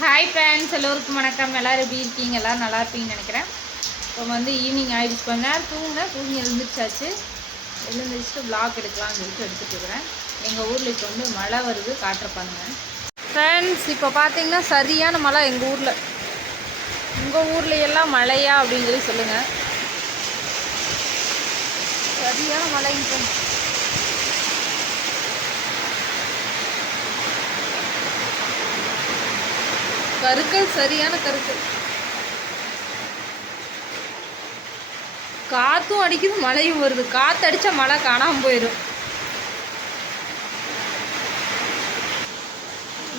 Hi friends எல்லோருக்கும் வணக்கம். எல்லோரும் எப்படி இருக்கீங்க? எல்லோரும் நல்லா இருப்பீங்கன்னு நினைக்கிறேன். இப்போ வந்து ஈவினிங் ஆகிடுச்சு கொஞ்ச நேரம் தூங்கினேன் தூங்கி எழுந்திரிச்சாச்சு. எழுந்திரிச்சிட்டு vlog எடுக்கலாம்னு சொல்லிட்டு எடுத்துகிட்டு இருக்கிறேன். எங்கள் ஊரில் இப்போ வந்து மழை வருது. காட்டுற பாருங்க. ஃப்ரெண்ட்ஸ் இப்போ பார்த்தீங்கன்னா சரியான மழை எங்கள் ஊரில். உங்கள் ஊர்லையெல்லாம் மழையா அப்படின்னு சொல்லி சொல்லுங்கள் சரியான மழை கருக்கள் சரியான கருக்கள். காத்தும் அடிக்குது மழையும் வருது. காத்து அடிச்சா மழை காணாம போயிடும்.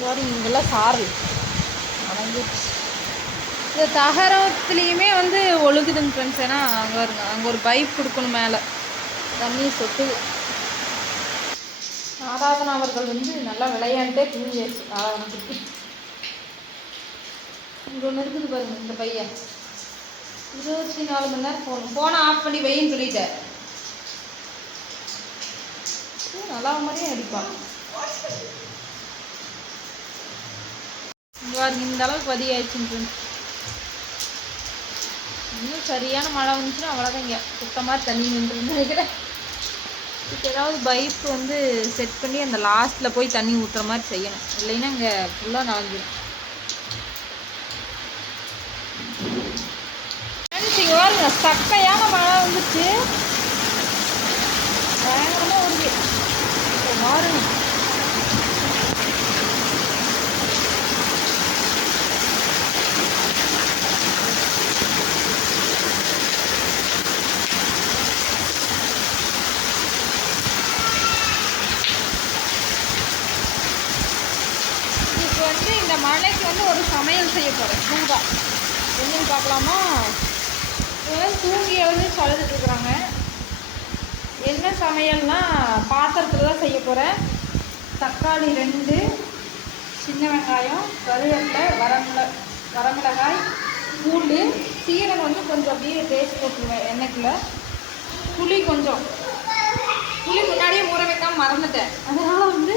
பாருங்க இங்கெல்லாம் சாரல். இந்த தகரத்துலேயுமே வந்து ஒழுகுதுங்க ஃப்ரெண்ட்ஸ் ஏன்னா அங்கே இருங்க அங்கே ஒரு பைப் கொடுக்கணும் மேலே. தண்ணி சொட்டுது. ஆராதனா அவர்கள் வந்து நல்லா விளையாண்டே தூங்கியாச்சு. ஆராதனா இங்கே ஒன்று இருக்குது பாருங்க இந்த பையன். இருபத்தி நாலு மணி நேரம் போகணும் ஃபோனை ஆஃப் பண்ணி வைன்னு சொல்லிட்டேன். நல்லா மாதிரியே அடிப்பான். பாருங்க இந்த அளவுக்கு பதியாயிடுச்சுன்னு இன்னும் சரியான மழை வந்துச்சுன்னா அவ்வளோதான் இங்கே. சுத்தமாக தண்ணி நின்று நினைக்கிறேன் இதுக்கு ஏதாவது பைப் வந்து செட் பண்ணி அந்த லாஸ்ட்டில் போய் தண்ணி ஊற்றுற மாதிரி செய்யணும். இல்லைன்னா இங்கே ஃபுல்லாக நனைஞ்சிடும் ஃப்ரெண்ட்ஸ் சக்கையான மழை வந்துச்சு. பயங்கரமாக வருது மாறும் பாருங்க. வந்து இந்த மழைக்கு வந்து ஒரு சமையல் செய்ய போகிறேன் சூடாக என்னன்னு பார்க்கலாமா? இவன் தூங்கி எழுந்து சழுதுட்டு இருக்கிறாங்க. என்ன சமையல்னா பாத்திரத்தில் தான் செய்ய போகிறேன் தக்காளி ரெண்டு சின்ன வெங்காயம் கருவேப்பிலை வரமிள வரமிளகாய் பூண்டு சீரகம் வந்து கொஞ்சம் அப்படியே தேய்ச்சி போட்டுருவேன் எண்ணெய்க்குள்ள. புளி கொஞ்சம். புளி முன்னாடியே ஊற வைக்காமல் மறந்துட்டேன். அதனால் வந்து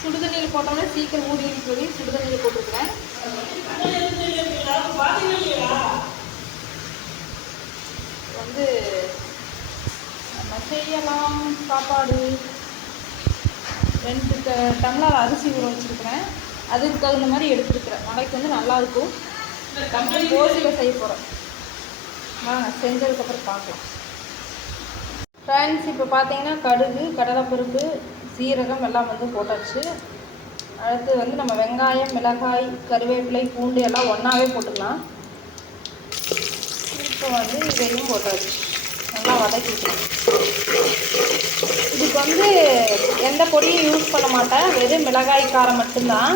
சுடுதண்ணியில் போட்டோம்னா சீக்கிரம் ஊறின்னு சொல்லி சுடுதண்ணியில் போட்டுருக்குறேன் வந்து நம்ம செய்யலாம் சாப்பாடு. ரெண்டு ட- டம்ளர் அரிசி ஊற வச்சுருக்கிறேன். அதுக்கு தகுந்த மாதிரி எடுத்துருக்குறேன். மழைக்கு வந்து நல்லாயிருக்கும் கம்பெனி கோசியில் செய்ய போகிறேன் வாங்க செஞ்சதுக்கப்புறம் பார்க்கலாம். ஃப்ரெண்ட்ஸ் இப்போ பார்த்தீங்கன்னா கடுகு கடலைப்பருப்பு சீரகம் எல்லாம் வந்து போட்டாச்சு. அடுத்து வந்து நம்ம வெங்காயம் மிளகாய் கருவேப்பிலை பூண்டு எல்லாம் ஒன்றாவே போட்டுக்கலாம். இப்போ வந்து இதையும் போட்டாச்சு நல்லா வதக்கிக்கலாம் இதுக்கு வந்து எந்த பொடியும் யூஸ் பண்ண மாட்டேன். வெறும் மிளகாய் காரம் மட்டும்தான்.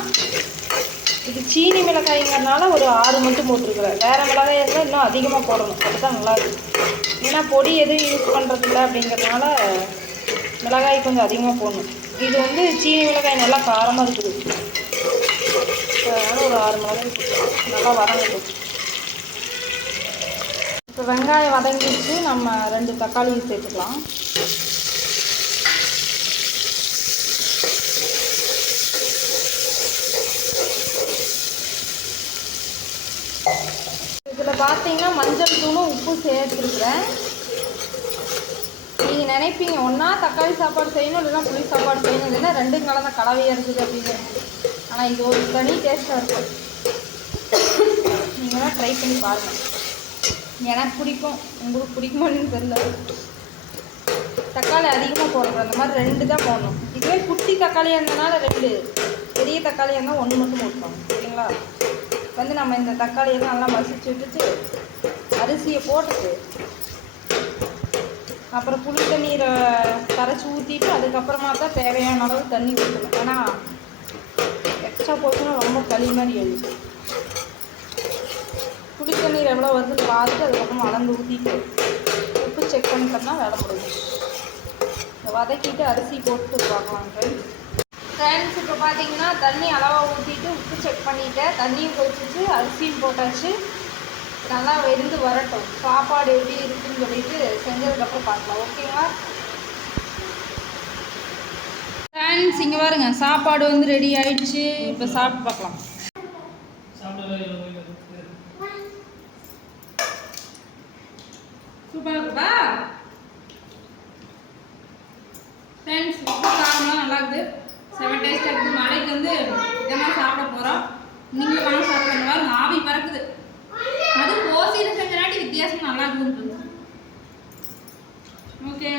இது சீனி மிளகாய்ங்கிறனால ஒரு ஆறு மட்டும் போட்டிருக்குறேன். வேறு மிளகாய் இருந்தால் இன்னும் அதிகமாக போடணும். அதுதான் நல்லாயிருக்கும் ஏன்னா பொடி எதுவும் யூஸ் பண்ணுறதில்ல அப்படிங்கிறதுனால மிளகாய் கொஞ்சம் அதிகமாக போடணும். இது வந்து சீனி மிளகாய் நல்லா காரமாக இருக்குது. அதனால் ஒரு ஆறு மிளகாய் போட்டுக்கலாம். நல்லா வதங்கட்டும். இப்போ வெங்காயம் வதங்கிடுச்சு. நம்ம ரெண்டு தக்காளி சேர்த்துக்கலாம். இதில் பார்த்தீங்கன்னா மஞ்சள் தூளும் உப்பு சேர்த்துருக்குறேன். நீங்கள் நினைப்பீங்க ஒன்றா தக்காளி சாப்பாடு செய்யணும் இல்லைன்னா புளி சாப்பாடு செய்யணும் இல்லைன்னா ரெண்டும் கலந்த கலவையாக இருக்குது அப்படின்னு. ஆனால் இது ஒரு தனி டேஸ்ட்டாக இருக்கும். நீங்கள் ட்ரை பண்ணி பாருங்கள் எனக்கு பிடிக்கும். உங்களுக்கு பிடிக்குமான்னு தெரியல. தக்காளி அதிகமாக போடணும் அந்த மாதிரி ரெண்டு தான் போடணும். இதுவே குட்டி தக்காளியாக இருந்தனால ரெண்டு. பெரிய தக்காளியாக இருந்தால் ஒன்று மட்டும் போட்டுக்கணும் சரிங்களா? வந்து நம்ம இந்த தக்காளியெல்லாம் நல்லா மசிச்சு விட்டுட்டு அரிசியை போட்டுட்டு அப்புறம் புளி தண்ணீரை கரைச்சி ஊற்றிட்டு அதுக்கப்புறமா தான் தேவையான அளவு தண்ணி ஊற்றணும் ஏன்னா எக்ஸ்ட்ரா போச்சுன்னா ரொம்ப களி மாதிரி எழுது புளி தண்ணீர் எவ்வளோ வருது பார்த்துட்டு அதுக்கப்புறம் அளந்து ஊற்றிட்டு உப்பு செக் பண்ணிட்டோம்னா வேலை முடியும் வதக்கிட்டு அரிசி போட்டு பார்க்கலாம் ஃப்ரெண்ட்ஸ் ஃப்ரெண்ட்ஸ் இப்போ பார்த்தீங்கன்னா தண்ணி அளவாக ஊற்றிட்டு உப்பு செக் பண்ணிட்டேன் தண்ணியும் கொதிச்சிச்சு அரிசியும் போட்டாச்சு. நல்லா வெந்து வரட்டும். சாப்பாடு எப்படி இருக்குன்னு சொல்லிட்டு செஞ்சதுக்கப்புறம் பார்க்கலாம். ஓகேங்களா ஃப்ரெண்ட்ஸ் இங்கே பாருங்க சாப்பாடு வந்து ரெடி ஆயிடுச்சு. இப்போ சாப்பிட்டு பார்க்கலாம். சூப்பராக இருக்குதா? ஃப்ரெண்ட்ஸ் உப்பு காரம்லாம் நல்லா இருக்குது செவன் டேஸ்ட்டாக இருக்குது. மழைக்கு வந்து இதெல்லாம் சாப்பிட போகிறோம் நீங்களும் வாங்க சாப்பிட்ற பாருங்க ஆவி பறக்குது. அது ஓசியில் செஞ்சனாட்டி வித்தியாசம் நல்லா இருக்குன்னு ஓகே